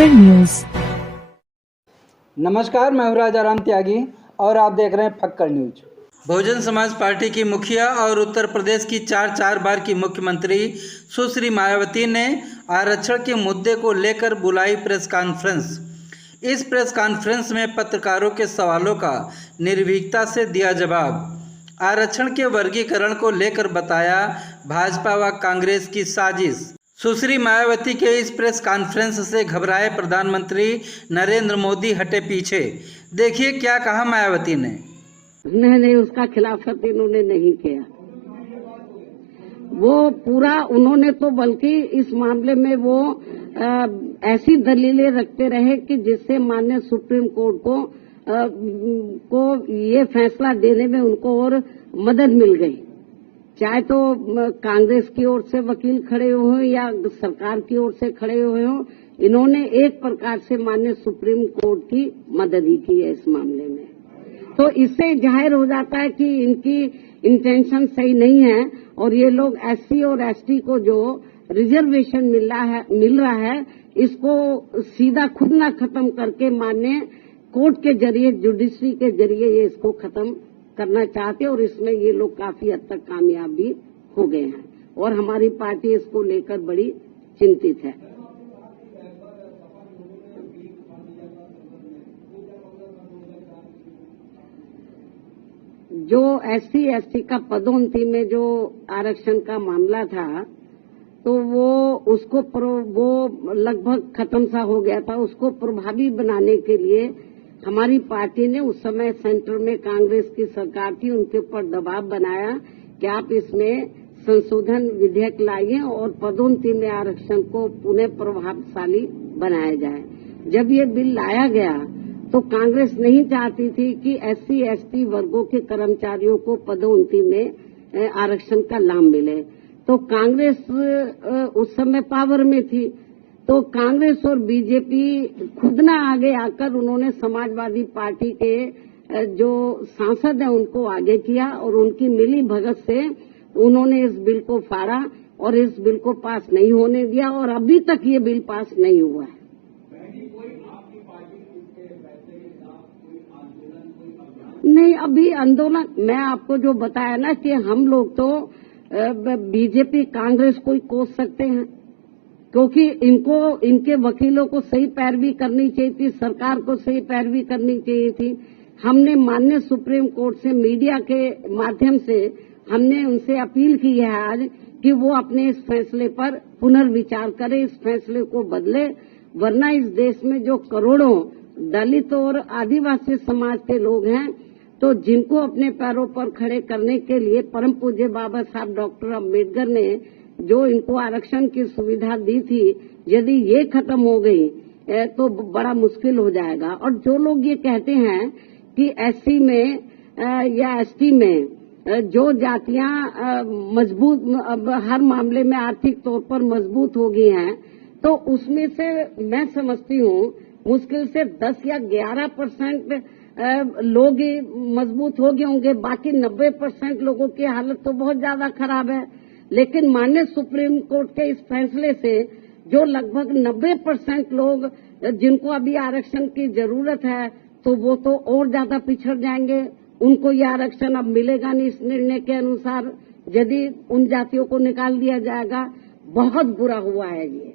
फक्कड़ news. नमस्कार, मैं हूं राजाराम त्यागी और आप देख रहे हैं फक्कड़ न्यूज। बहुजन समाज पार्टी की मुखिया और उत्तर प्रदेश की चार बार की मुख्यमंत्री सुश्री मायावती ने आरक्षण के मुद्दे को लेकर बुलाई प्रेस कॉन्फ्रेंस। इस प्रेस कॉन्फ्रेंस में पत्रकारों के सवालों का निर्भीकता से दिया जवाब। आरक्षण के वर्गीकरण को लेकर बताया भाजपा व कांग्रेस की साजिश। सुश्री मायावती के इस प्रेस कॉन्फ्रेंस से घबराए प्रधानमंत्री नरेंद्र मोदी हटे पीछे। देखिए क्या कहा मायावती ने। नहीं, उसका खिलाफत इन्होंने नहीं किया। वो पूरा उन्होंने तो बल्कि इस मामले में वो ऐसी दलीलें रखते रहे कि जिससे माननीय सुप्रीम कोर्ट को ये फैसला देने में उनको और मदद मिल गई। चाहे तो कांग्रेस की ओर से वकील खड़े हुए या सरकार की ओर से खड़े हुए हों, इन्होंने एक प्रकार से माननीय सुप्रीम कोर्ट की मदद ही की है इस मामले में। तो इससे जाहिर हो जाता है कि इनकी इंटेंशन सही नहीं है और ये लोग एससी और एसटी को जो रिजर्वेशन मिल रहा है इसको सीधा खुद ना खत्म करके माननीय कोर्ट के जरिए, जुडिशरी के जरिए ये इसको खत्म करना चाहते हैं और इसमें ये लोग काफी हद तक कामयाब भी हो गए हैं और हमारी पार्टी इसको लेकर बड़ी चिंतित है। जो एससी एसटी का पदोन्नति में जो आरक्षण का मामला था तो वो लगभग खत्म सा हो गया था। उसको प्रभावी बनाने के लिए हमारी पार्टी ने उस समय सेंटर में कांग्रेस की सरकार थी, उनके ऊपर दबाव बनाया कि आप इसमें संशोधन विधेयक लाइए और पदोन्नति में आरक्षण को पुनः प्रभावशाली बनाया जाए। जब ये बिल लाया गया तो कांग्रेस नहीं चाहती थी कि एससी एसटी वर्गों के कर्मचारियों को पदोन्नति में आरक्षण का लाभ मिले। तो कांग्रेस उस समय पावर में थी, तो कांग्रेस और बीजेपी खुद ना आगे आकर उन्होंने समाजवादी पार्टी के जो सांसद हैं उनको आगे किया और उनकी मिली भगत से उन्होंने इस बिल को फाड़ा और इस बिल को पास नहीं होने दिया और अभी तक ये बिल पास नहीं हुआ है। नहीं, अभी आंदोलन मैं आपको जो बताया ना कि हम लोग तो बीजेपी कांग्रेस को ही कोस सकते हैं क्योंकि इनके वकीलों को सही पैरवी करनी चाहिए थी, सरकार को सही पैरवी करनी चाहिए थी। हमने माननीय सुप्रीम कोर्ट से मीडिया के माध्यम से हमने उनसे अपील की है आज कि वो अपने इस फैसले पर पुनर्विचार करें, इस फैसले को बदले, वरना इस देश में जो करोड़ों दलित और आदिवासी समाज के लोग हैं तो जिनको अपने पैरों पर खड़े करने के लिए परम पूज्य बाबा साहब डॉक्टर अम्बेडकर ने जो इनको आरक्षण की सुविधा दी थी, यदि ये खत्म हो गई तो बड़ा मुश्किल हो जाएगा। और जो लोग ये कहते हैं कि एससी में या एसटी में जो जातियां मजबूत हर मामले में आर्थिक तौर पर मजबूत हो गई हैं, तो उसमें से मैं समझती हूँ मुश्किल से 10 या 11% लोग ही मजबूत हो गए होंगे, बाकी 90% लोगों की हालत तो बहुत ज्यादा खराब है। लेकिन माननीय सुप्रीम कोर्ट के इस फैसले से जो लगभग 90% लोग जिनको अभी आरक्षण की जरूरत है तो वो तो और ज्यादा पिछड़ जाएंगे, उनको ये आरक्षण अब मिलेगा नहीं। इस निर्णय के अनुसार यदि उन जातियों को निकाल दिया जाएगा, बहुत बुरा हुआ है ये।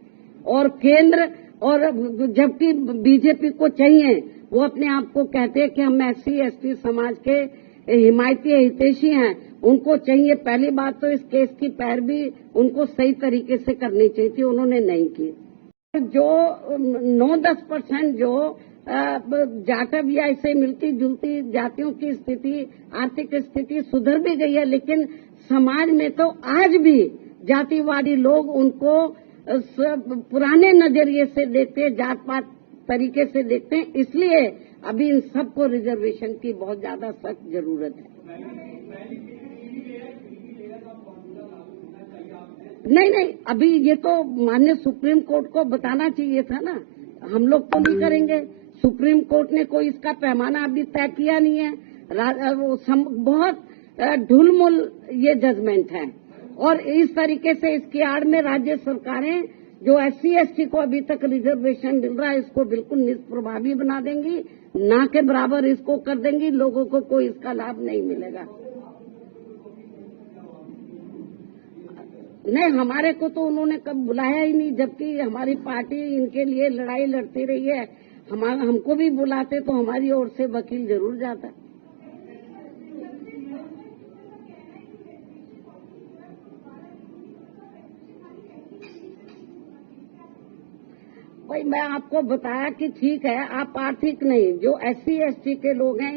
और केंद्र और जबकि बीजेपी को चाहिए, वो अपने आप को कहते हैं कि हम एससी एसटी समाज के हिमायती हितैषी हैं, उनको चाहिए पहली बात तो इस केस की पैरवी उनको सही तरीके से करनी चाहिए थी, उन्होंने नहीं की। जो 9-10% जो जाटव या इसे मिलती जुलती जातियों की स्थिति, आर्थिक स्थिति सुधर भी गई है, लेकिन समाज में तो आज भी जातिवादी लोग उनको पुराने नजरिए से देखते हैं, जात पात तरीके से देखते हैं। इसलिए अभी इन सबको रिजर्वेशन की बहुत ज्यादा सख्त जरूरत है। नहीं, अभी ये तो माननीय सुप्रीम कोर्ट को बताना चाहिए था ना, हम लोग तो नहीं करेंगे। सुप्रीम कोर्ट ने कोई इसका पैमाना अभी तय किया नहीं है। बहुत ढुलमुल ये जजमेंट है और इस तरीके से इसकी आड़ में राज्य सरकारें जो SC/ST को अभी तक रिजर्वेशन मिल रहा है इसको बिल्कुल निष्प्रभावी बना देंगी, ना के बराबर इसको कर देंगी, लोगों को कोई इसका लाभ नहीं मिलेगा। नहीं, हमारे को तो उन्होंने कब बुलाया ही नहीं, जबकि हमारी पार्टी इनके लिए लड़ाई लड़ती रही है। हमको भी बुलाते तो हमारी ओर से वकील जरूर जाता। भाई मैं आपको बताया कि ठीक है, आप आर्थिक नहीं, जो SC/ST के लोग हैं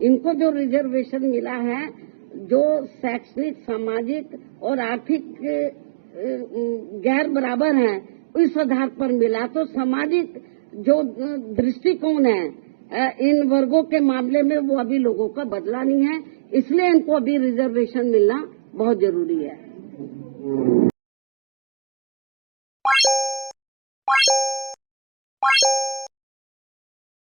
इनको जो रिजर्वेशन मिला है, जो शैक्षणिक, सामाजिक और आर्थिक गैर बराबर हैं, इस आधार पर मिला। तो सामाजिक जो दृष्टिकोण है इन वर्गों के मामले में वो अभी लोगों का बदला नहीं है, इसलिए इनको अभी रिजर्वेशन मिलना बहुत जरूरी है।